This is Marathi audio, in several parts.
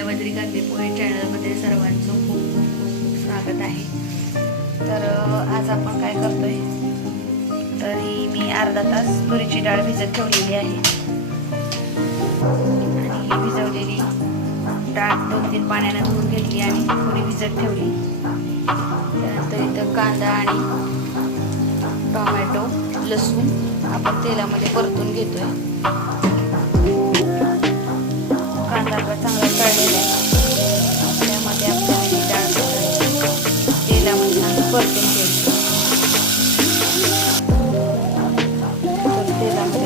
आपल्या वजरी पोहे चॅनलमध्ये सर्वांचं खूप खूप खूप खूप स्वागत आहे. तर आज आपण काय करतोय? तरी मी अर्धा तास तुरीची डाळ भिजत ठेवलेली आहे. आणि ही भिजवलेली डाळ दोन तीन पाण्यानं धुवून घेतली आणि थोडी भिजत ठेवली. त्यानंतर इथं कांदा आणि टोमॅटो लसूण आपण तेलामध्ये परतून घेतोय. तर तेलामध्ये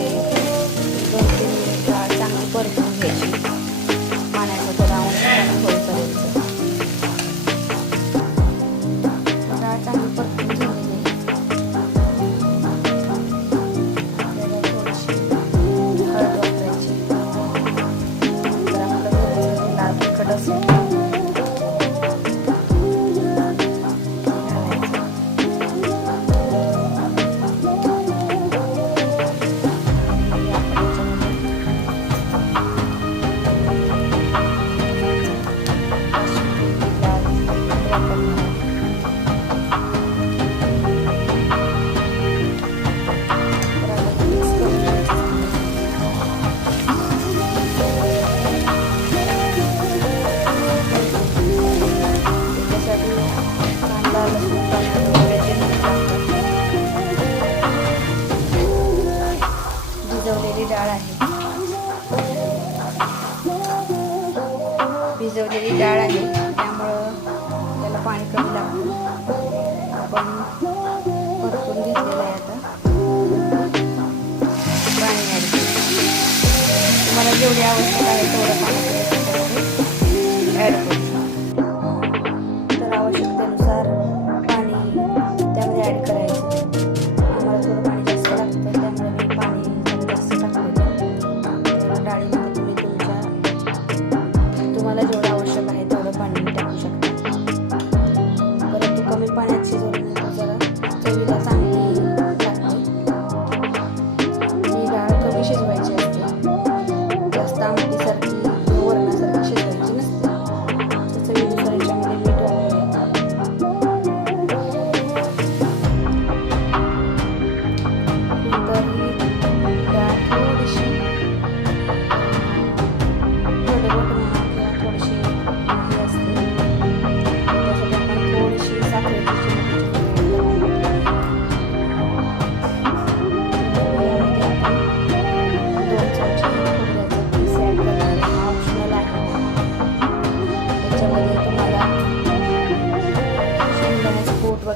आहे. भिजवलेली डाळ आहे त्यामुळं त्याला पाणी कमी लागतं. आपण परतून घेतलेलं आहे आता. पाणी ॲड तुम्हाला जेवढी आवश्यक आहे तेवढं पाणी ॲड करू.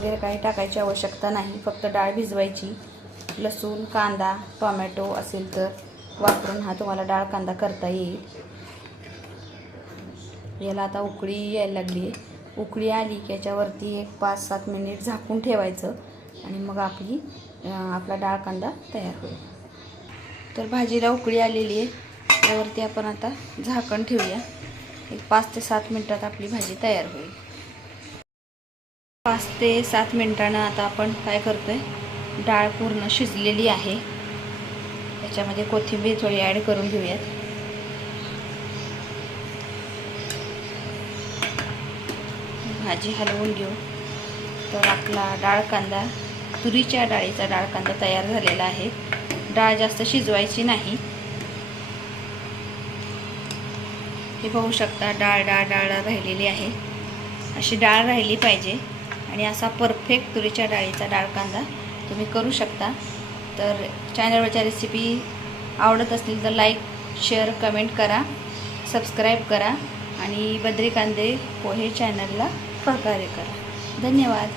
वगैरे काही टाकायची आवश्यकता नाही. फक्त डाळ भिजवायची लसूण कांदा टोमॅटो असेल तर वापरून हा तुम्हाला डाळ कांदा करता येईल. याला आता उकळी यायला लागली आहे. उकळी आली की याच्यावरती एक पाच सात मिनिट झाकून ठेवायचं आणि मग आपली आपला डाळ कांदा तयार होईल. तर भाजीला उकळी आलेली आहे. त्यावरती आपण आता झाकण ठेवूया. एक पाच ते सात मिनिटात आपली भाजी तयार होईल. पाच ते सात मिनटानं आता आपण काय करतो आहे डाळ पूर्ण शिजलेली आहे. त्याच्यामध्ये कोथिंबीर थोडी ॲड करून घेऊयात. भाजी हलवून घेऊ. तर आपला डाळ कांदा तुरीच्या डाळीचा डाळ कांदा तयार झालेला आहे. डाळ जास्त शिजवायची नाही. हे पाहू शकता डाळ डाळ डाळ राहिलेली आहे. अशी डाळ राहिली पाहिजे. आणि असा परफेक्ट तुरीच्या डाळीचा डाळ कांदा तुम्ही करू शकता. तर चॅनलवरच्या रेसिपी आवडत असतील तर लाईक शेअर कमेंट करा सबस्क्राईब करा आणि बद्री कांदे पोहे चॅनलला सहकार्य करा. धन्यवाद.